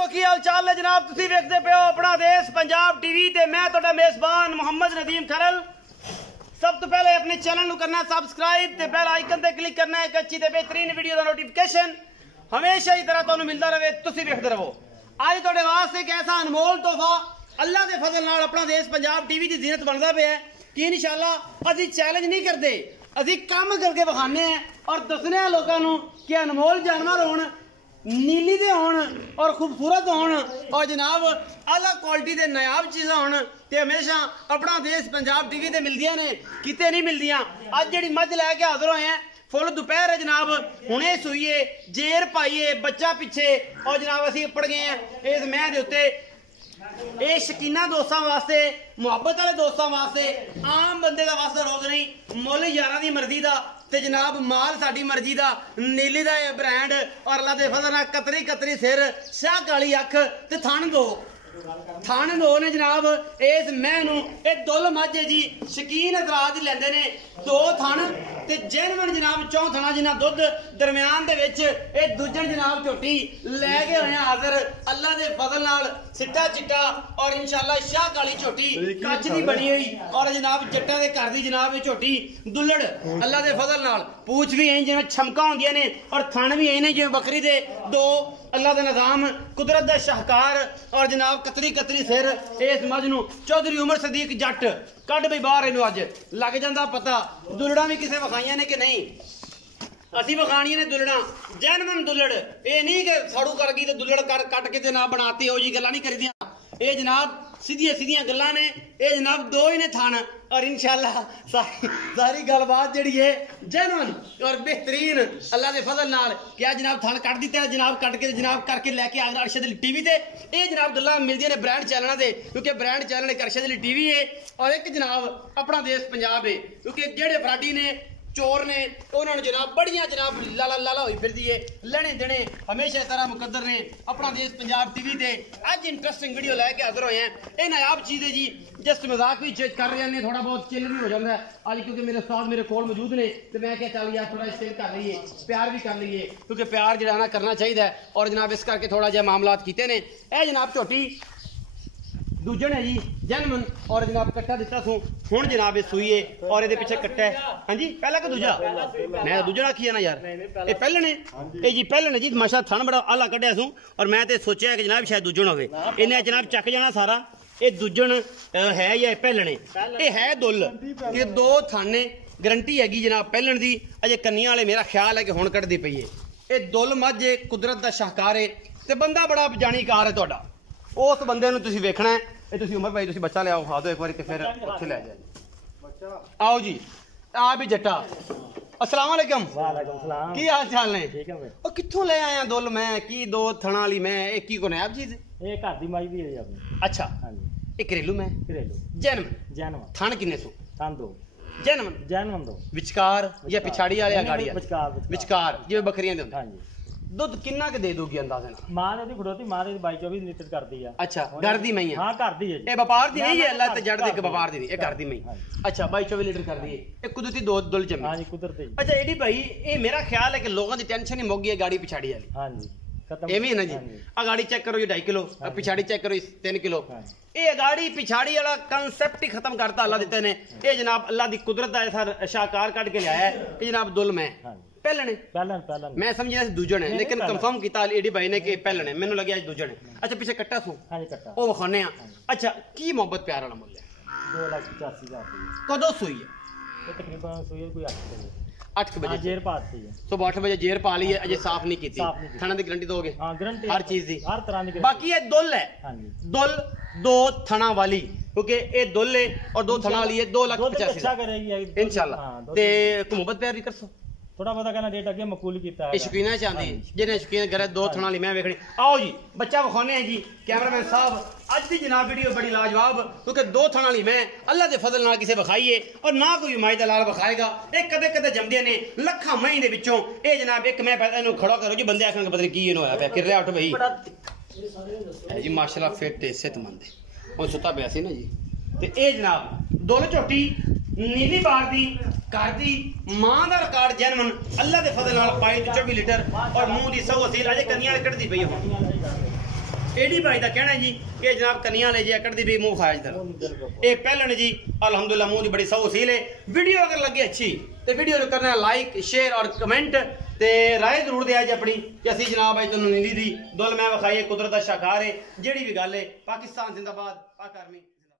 दोस्तों की हाल चाल है जनाब तुसी वेखदे पे हो अपना देश पंजाब टीवी ते मैं तुहाडा मेजबान मोहम्मद नदीम खरल। सब तो पहले अपने चैनल को करना सब्सक्राइब ते बेल आइकन ते क्लिक करना एक अच्छी ते बेहतरीन वीडियो का नोटिफिकेशन हमेशा ही तरह तुहानू मिलता रहे तुसी वेखदे रहो। आज तुहाडे वास्ते एक ऐसा अनमोल तोहफा अल्लाह के फजल नाल अपना देश पंजाब टीवी की जीनत बनता पे है कि इंशाअल्लाह असी चैलेंज नहीं करते, असी काम करके विखाने हैं और दसने लोगों कि अनमोल जानवर होण नीली दे होण और खूबसूरत होण और जनाब अलग क्वालिटी के नायाब चीज़ा होण ते हमेशा अपना देश पंजाब टीवी ते मिलदियां ने, किते नहीं मिलदियां। अज जिहड़ी मझ लैके हाजिर होए हैं फुल दोपहर है जनाब, हुणे सूईए जेर पाइए बच्चा पिछे और जनाब असी उपड़ गए हैं इस मैंह दे उत्ते। ये शकीना दोस्तों वास्ते मुहब्बत वाले दोस्तों वास्ते आम बंदे का वास्ता रोक नहीं, मुल यारां दी मर्जी का ते जनाब माल साडी मर्जी का नीली का ब्रांड और अल्लाह दे फजल नाल कतरी कतरी सिर शाह काली अख ते थन दो ने जनाब। इस मैंह नूं ये दुल मझ है जी, शकीन हजरात लैंदे ने दो थन ते जेनवन जनाब चौं थना जिन्ना दुध दरम्यान दे विच ये दूजन जनाब झोटी लैके होए हाजिर अल्लाह दे फजल नाल सिट्टा चिट्टा और इंशाअल्लाह शाह काली झोटी कच्च दी बनी हुई और जनाब जट्टां दे घर दी जनाब ये झोटी दुल्लड़ अल्लाह दे फजल नाल पूछ भी ऐ जिवें छमका होंदियां ने और थन भी ऐ ने जिवें बकरी दे दो अल्लाह का निजाम कुदरत का शाहकार और जनाब कतरी कतरी सिर इस मझ नूं चौधरी उमर सदीक जट कढ़ भी बाहर इनू अज लग जाता पता। दुलड़ा भी किसे विखाइया ने कि नहीं, असी विखाणियां ने दुलड़ा जैनवन दुलड़, ये नहीं कि साड़ू कर गई तो दुलड़ कर कट के ना बनाती हो जी गल्लां नहीं करीदियां। ये जनाब सीधियां सीधियां गल्लां ने, ये जनाब दो ही ने थान और इंशाअल्लाह सारी गलबात जिहड़ी है जैनवन और बेहतरीन अल्लाह के फजल नाल क्या जनाब थान कट दिता जनाब कट के जनाब करके लैके आ गया अरशद अली टीवी ते। ये जनाब गल्लां मिलदियां ने ब्रांड चैनलों से क्योंकि ब्रांड चैनल एक अरशद अली टीवी है और एक जनाब अपना देश पंजाब है क्योंकि जेहड़े फराडी ने चोर ने उन्होंने जनाब बड़ियां जनाब लाला लाला हुई फिरदी है लेने देने हमेशा तरह मुकद्दर ने अपना देश पंजाब टीवी ते अज इंटरेस्टिंग वीडियो लैके हाजिर होए हैं। ये नायाब चीज़ है जी जस्ट मजाक भी कर रहे हैं थोड़ा बहुत चिल भी हो जाता है अज क्योंकि मेरे उस्ताद मेरे कोल मौजूद ने तो मैं क्या चल यार थोड़ा चिल कर लीए प्यार भी कर लीए क्योंकि प्यार जो ना करना चाहिए और जनाब इस करके थोड़ा जहा मामलात किए ने। यह जनाब झोटी दूजन है जी जैनवन और जनाब कट्टा दिता सू हुण जनाब ये सूई है और ये पिछे कट्टा है। हाँ जी पहला कि दूजा मैं दूजा आखी है ना यार ये पहले ने ये जी पहले ने जी माशा थन बड़ा आला कढ़िया सू और मैं तो सोचा कि जनाब शायद दूजन होवे इन्हें जनाब चक जाना सारा ये दूजन है या पहले ने ये है दुल ये दो थाने गारंटी हैगी जनाब पहलन दी अजे कन्नियां वाले मेरा ख्याल है कि हुण कढ़दी पई है। ये दुल मझ कुदरत का शाहकार है ते बंदा बड़ा जाणीकार है तुहाडा उस बंदे नूं तुसीं वेखना है। ये तुसीं उमर भाई तुसीं बच्चा लियाओ खा दो एक बार ते फिर उत्थे लै जाओ। आओ जी आ भी जट्टा अस्सलाम वालेकुम। वालेकुम सलाम की हाल चाल ने? ठीक है भाई। ओ कित्थों ले आया दुल मैं की दो थणा वाली मैं एक की को नयाब चीज ये घर दी माई दी है अपनी। अच्छा हां जी एक घरेलू मैं घरेलू जैनवन जैनवन थण किन्ने सो थान दो जैनवन जैनवन दो विचकार या पिछाड़ी वाले गाड़ी विचकार जिवें बकरियां दे हां हुंदे जी दुध किन्ना के दे दोगी अंदाजे नाल? मां ने दी खड़ोती मां ने 22-24 लीटर करदी है। अच्छा घर दी मैं हां घर दी है ये व्यापार दी नहीं है अल्लाह ते जड़ दे के व्यापार दी नहीं ये घर दी मैं। अच्छा 22-24 लीटर कर दी है एक कुदरती दो दुल जमी। हां जी कुदरती। अच्छा एडी भाई ये मेरा ख्याल है कि लोगों की टेंशन ही मुक गई है गाड़ी पिछाड़ी वाली। हां जी खत्म एवं है ना जी आ गाड़ी चेक करो ये 2.5 किलो पिछाड़ी चेक करो 3 किलो ये गाड़ी पिछाड़ी वाला कंसेप्ट ही खत्म करता अल्लाह देते ने। ये जनाब अल्लाह दी कुदरत का ऐसा शाहकार कट के लिया है ये जनाब दुल में पहले पहले मैं समझा दूजन है लेकिन कंफर्म किया एडी भाई ने कि पहले ने मैंने लगे दूजन है। अच्छा पीछे कट्टा सू हां जी कट्टा वो विखाने अच्छा की मोहब्बत प्यार वाला मुल है 2,85,000 कदों सूई है? ये तकरीबन सोई कोई 8 बजे 8 बजे जेर पाती है सुबह 8 बजे जेर पा ली है अजय साफ नहीं की थाना की गारंटी दोगे? हां गारंटी हर चीज दी हर तरह की बाकी ये दुल है। हां जी दुल दो थना वाली क्योंकि ये दुल है और दो थना वाली है 2,85,000 अच्छा करेगी इंशाल्लाह ते मोहब्बत प्यार भी करसो थोड़ा बहुत कहना रेट अगे मकबूल किया है। शौकीन चाहती जिन्हें शौकीन करे दो थना वाली मैं वेखनी। आओ जी बच्चा विखाने हैं जी कैमरामैन साहब अज की जनाब वीडियो बड़ी लाजवाब क्योंकि दो थना वाली मैं अल्लाह के फजल नाल किसे विखाईए और ना कोई माई दलाल विखाएगा। एक कदे कदे जमदे ने लखां मई दे विचों ये जनाब एक मैं इहनूं खड़ा करो जी बंदे आखणगे पता नहीं की इहनूं होया पिया किरलिया उठ भाई जी माशाल्लाह फिट सेहतमंद हुण सुता पिया सी ना जी ते ये जनाब दुल झोटी नीली बार दी घर दी मां दा रिकॉर्ड जैनवन अल्लाह दे फजल नाल पाई 24 लीटर और मुंह दी 100 असील अजे कन्नियां कटदी पई हुण एडी भाई का कहना है जी कि जनाब कनिया ले जी कटदी भी मुंह खाया इधर एक पहले जी अल्हम्दुलिल्लाह मुंह की बड़ी सौ सील है। वीडियो अगर लगे अच्छी तो वीडियो करना लाइक शेयर और कमेंट ते राय जरूर दिया जी अपनी कि असी जनाब भाई तुहानू नीली दी दुल मैं विखाई कुदरत दा शाकार है जेड़ी भी गल है। पाकिस्तान जिंदाबाद पाक आर्मी।